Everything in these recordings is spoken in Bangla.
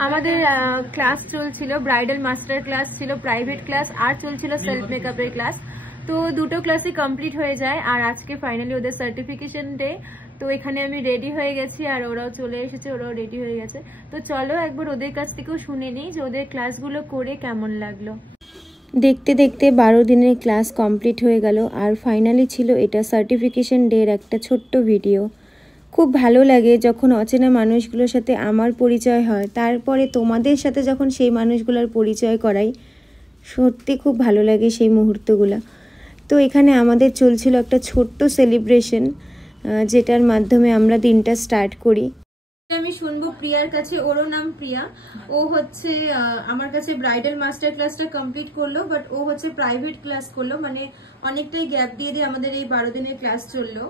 আমাদের ক্লাস চলছিল, ব্রাইডাল মাস্টার ক্লাস ছিল, প্রাইভেট ক্লাস, আর চলছিল সেলফ মেকআপের ক্লাস। তো দুটো ক্লাসই কমপ্লিট হয়ে যায়, আর আজকে ফাইনালি ওদের সার্টিফিকেশন ডে। তো এখানে আমি রেডি হয়ে গেছি, আর ওরাও চলে এসেছে, ওরাও রেডি হয়ে গেছে। তো চলো একবার ওদের কাছ থেকেও শুনে নিই যে ওদের ক্লাসগুলো করে কেমন লাগলো। দেখতে দেখতে 12 দিনের ক্লাস কমপ্লিট হয়ে গেল, আর ফাইনালি ছিল এটা সার্টিফিকেশন ডের একটা ছোট্ট ভিডিও। খুব ভালো লাগে যখন অচেনা মানুষগুলোর সাথে আমার পরিচয় হয়, তারপরে তোমাদের সাথে যখন সেই মানুষগুলোর পরিচয় করাই, সত্যি খুব ভালো লাগে সেই মুহূর্তগুলো। তো এখানে আমাদের চলছিল একটা ছোট্ট সেলিব্রেশন, যেটার মাধ্যমে আমরা দিনটা স্টার্ট করি। আমি শুনবো প্রিয়ার কাছে, ওরও নাম প্রিয়া। ও হচ্ছে আমার কাছে ব্রাইডাল মাস্টার ক্লাসটা কমপ্লিট করলো, বাট ও হচ্ছে প্রাইভেট ক্লাস করলো, মানে অনেকটাই গ্যাপ দিয়ে দিয়ে আমাদের এই 12 দিনের ক্লাস চললো।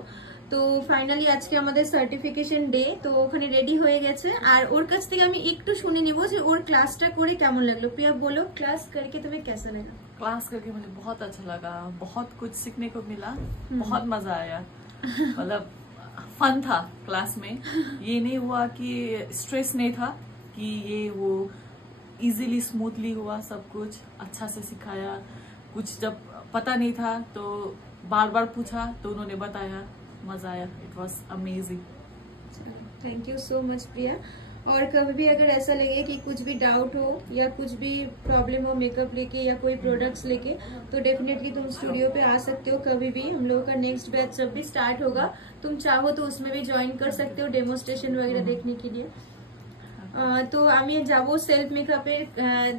তো ফাইনালি আজকে আমাদের সার্টিফিকেশন ডে, তো ওখানে রেডি হয়ে গেছে। আর ওর কাছ থেকে আমি একটু শুনে নেবো যে ওর ক্লাসটা করে কেমন লাগলো। প্রিয়া বলো, ক্লাস करके तुम्हें कैसा लगा? क्लास करके मुझे बहुत अच्छा लगा, बहुत कुछ सीखने को मिला, बहुत मजा आया। मतलब फन था क्लास में। ये नहीं हुआ कि स्ट्रेस नहीं था कि ये वो, इजीली स्मूथली हुआ, सब कुछ अच्छा से सिखाया। कुछ जब पता नहीं था तो बार बार पूछा तो उन्होंने बताया, मजा आया। It was amazing. Thank you so much Priya. और कभी भी अगर ऐसा लगे कि कुछ भी डाउट हो या कुछ भी प्रॉब्लम हो मेकअप लेके या कोई प्रोडक्ट्स लेके, तो डेफिनेटली तुम स्टूडियो पे आ सकते हो कभी भी। हम लोगों का नेक्स्ट बैच जब भी स्टार्ट होगा, तुम चाहो तो उसमें भी ज्वाइन कर सकते हो डेमोस्ट्रेशन वगैरह देखने के लिए। তো আমি যাব সেলফ মেকআপের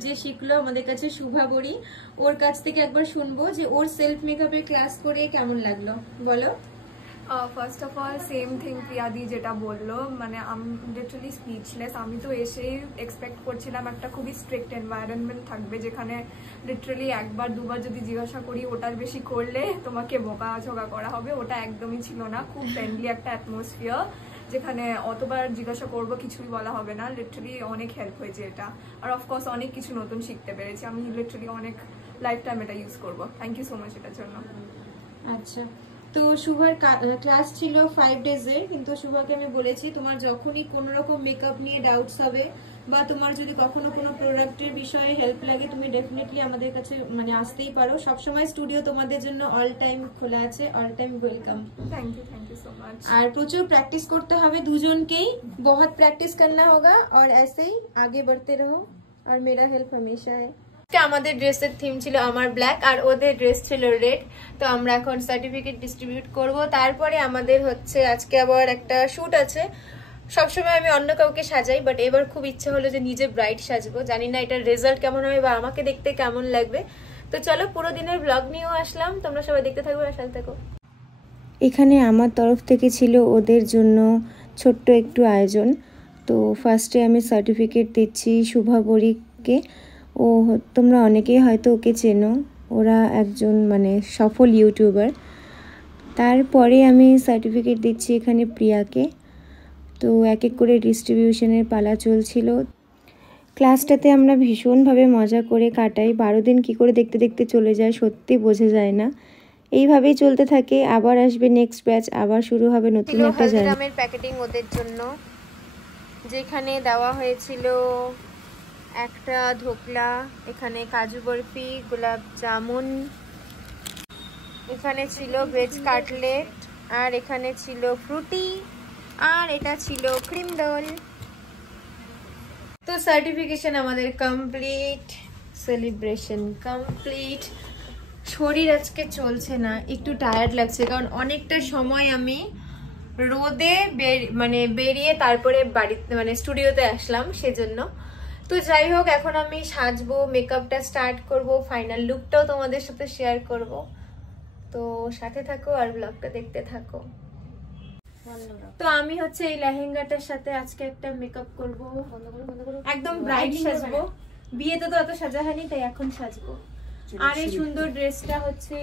যে শিখলো আমাদের কাছে শুভা বড়ি, ওর কাছ থেকে একবার শুনবো যে ওর সেলফ মেকআপের ক্লাস করে কেমন লাগলো, বলো। First of all same thing প্রিয়াদি যেটা বললো, মানে আমি লিটারালি স্পিচলেস। আমি তো এসেই এক্সপেক্ট করছিলাম একটা খুবই স্ট্রিক্ট এনভায়রনমেন্ট থাকবে, যেখানে লিটারালি একবার দুবার যদি জিজ্ঞাসা করি ওটার বেশি করলে তোমাকে বোকাঝোকা করা হবে। ওটা একদমই ছিল না। খুব ফ্রেন্ডলি একটা অ্যাটমসফিয়ার, যেখানে অতবার জিজ্ঞাসা করবো কিছুই বলা হবে না। লিটারালি অনেক হেল্প হয়েছে এটা, আর অফকোর্স অনেক কিছু নতুন শিখতে পেরেছি আমি। লিটারালি অনেক লাইফ টাইম এটা ইউজ করবো। থ্যাংক ইউ সো মাচ এটার জন্য। আচ্ছা, তো শুভার ক্লাস ছিল 5 ডেজের, কিন্তু শুভাকে আমি বলেছি তোমার যখনই কোনো রকম মেকআপ নিয়ে ডাউটস হবে বা তোমার যদি কখনো কোনো প্রোডাক্টের বিষয়ে হেল্প লাগে, তুমি ডেফিনেটলি আমাদের কাছে মানে আসতেই পারো। সবসময় স্টুডিও তোমাদের জন্য অল টাইম খোলা আছে, all time welcome. Thank you so much. আর প্রচুর প্র্যাকটিস করতে হবে দুজনকেই, बहुत प्रैक्टिस करना होगा और ऐसे ही आगे बढ़ते रहो और मेरा हेल्प हमेशा है। আমাদের ড্রেসের থিম ছিল আমার ব্ল্যাক, আর ওদের ড্রেস ছিল রেড। তো আমরা এখন সার্টিফিকেট ডিস্ট্রিবিউট করব, তারপরে আমাদের হচ্ছে আজকে আবার একটা শুট আছে। সবসময় আমি অন্য কাউকে সাজাই, বাট এবার খুব ইচ্ছে হলো যে নিজে ব্রাইড সাজবো। জানি না এটার রেজাল্ট কেমন হবে বা আমাকে দেখতে কেমন লাগবে। তো চলো পুরো দিনের ব্লগ নিয়েও আসলাম, তোমরা সবাই দেখতে থাকো আর সাথে থাকো। এখানে আমার তরফ থেকে ছিল ওদের জন্য ছোট্ট একটু আয়োজন। তো ফার্স্টে আমি সার্টিফিকেট দিচ্ছি শুভা বড়িকে। ও তোমরা অনেকেই হয়তো ওকে চেনো, ওরা একজন মানে সফল ইউটিউবার। তারপরে আমি সার্টিফিকেট দিচ্ছি এখানে প্রিয়াকে। তো এক এক করে ডিস্ট্রিবিউশনের পালা চলছিল। ক্লাসটাতে আমরা ভীষণভাবে মজা করে কাটাই। 12 দিন কী করে দেখতে দেখতে চলে যায় সত্যি বোঝা যায় না। এইভাবেই চলতে থাকে। আবার আসবে নেক্সট ব্যাচ, আবার শুরু হবে নতুন একটা জার্নি। হলদিরামের প্যাকেটিং ওদের জন্য, যেখানে দেওয়া হয়েছিল একটা ধোকলা, এখানে কাজু বরফি, গোলাপ জামুন, এখানে ছিল ভেজ কাটলেট, আর এখানে ছিল ফ্রুটি, আর এটা ছিল ক্রিম দোল। তো সার্টিফিকেশন আমাদের কমপ্লিট, সেলিব্রেশন কমপ্লিট। শরীর আজকে চলছে না, একটু টায়ার্ড লাগছে, কারণ অনেকটা সময় আমি রোদে বেরিয়ে তারপরে বাড়িতে মানে স্টুডিওতে আসলাম সেজন্য। তো যাই হোক, এখন আমি সাজবো, মেকআপটা স্টার্ট করব, ফাইনাল লুকটাও তোমাদের সাথে শেয়ার করব। তো সাথে থাকো আর ব্লগটা দেখতে থাকো। তো আমি হচ্ছে এই লেহেঙ্গাটার সাথে আজকে একটা মেকআপ করব, একদম ব্রাইট সাজবো। বিয়েতে তো এত সাজা হয়নি, তাই এখন সাজবো। আর এই সুন্দর ড্রেসটা হচ্ছে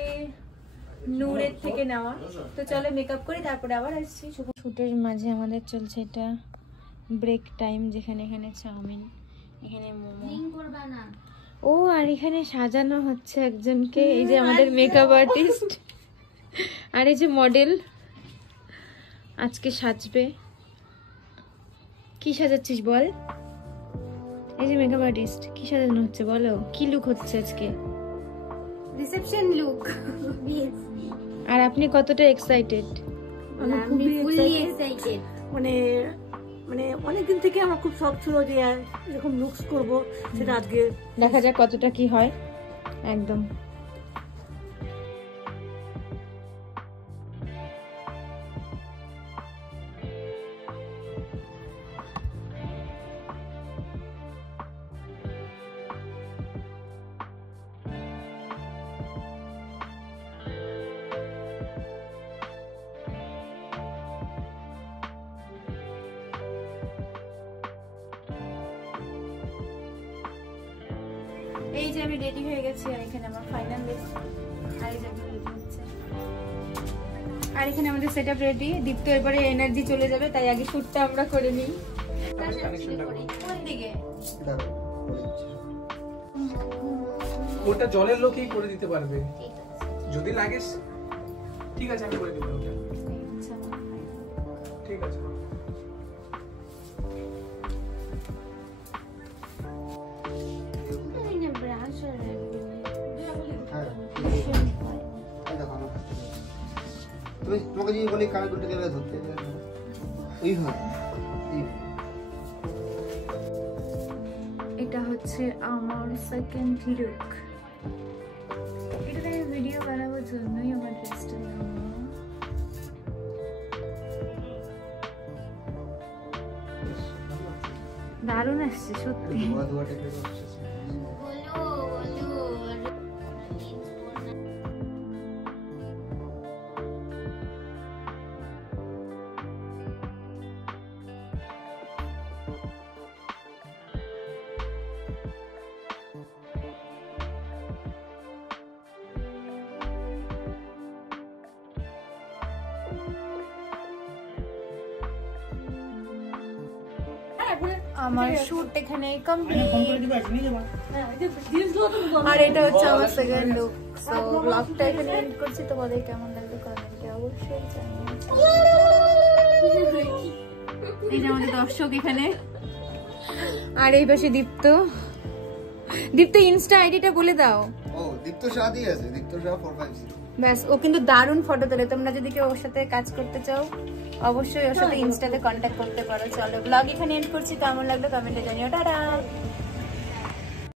নূরের থেকে নেওয়া। তো চলো মেকআপ করি, তারপরে আবার আসছি। শুটের মাঝে আমাদের চলছে এটা ব্রেক টাইম, যেখানে এখানে চাউমিন, এখানে মোমো। ও আর এখানে সাজানো হচ্ছে একজনকে, এই যে আমাদের মেকআপ আর্টিস্ট, আর এই যে মডেল আজকে সাজবে। কি সাজাচ্ছিস বল? এই যে মেকআপ আর্টিস্ট কি সাজানো হচ্ছে বলো, কি লুক হচ্ছে আজকে? Reception look. আর আপনি কতটা এক্সাইটেড? আমি খুবই এক্সাইটেড। মানে মানে অনেকদিন থেকে আমার খুব শখ ছিল যে এরকম লুকস করব, সেটা আজকে দেখা যাক কতটা কি হয়। একদম এই যে আমি রেডি হয়ে গেছি, আর এখানে আমার ফাইনাল লুক। আর এই যে আমি রেডি হচ্ছে, আর এখানে আমাদের সেটআপ রেডি। দীপ্ত এবারে এনার্জি চলে যাবে, তাই আগে শুটটা আমরা করে নিই। কোন দিকে? ওটা জলের লোকেই করে দিতে পারবে যদি লাগে। ঠিক আছে, আমি করে দেবো ওটা। ঠিক আছে। তোমাকে যদি বলি কানে দুটো জায়গায় ধরতে ওইভাবে। এটা হচ্ছে আমার সেকেন্ড লুক। এটা আমি ভিডিও বানাবার জন্যই আমার ড্রেসটা নেওয়া। দারুণ আসছে সত্যি। আমার শুট এখানে কমপ্লিট, আর এটা হচ্ছে আমার সেকেন্ড লুক। সো ব্লগটা এখানে এন্ড করছি। তোমাদের কেমন লাগলো কমেন্টে অবশ্যই জানিও। এই যে আমাদের দর্শক এখানে, আর এই পাশে দীপ্ত। দীপ্ত ইনস্টা আইডিটা বলে দাও। ও দীপ্ত শাদি আছে, দীপ্ত শাহ 450। ব্যাস, ও কিন্তু দারুণ ফটো তোলে। তোমরা যদি কেউ ওর সাথে কাজ করতে চাও অবশ্যই ওর সাথে ইনস্টাতে কন্ট্যাক্ট করতে পারো। চলো ব্লগ এখানে এন্ড করছি। কেমন লাগলো কমেন্টে জানিও। টাটা।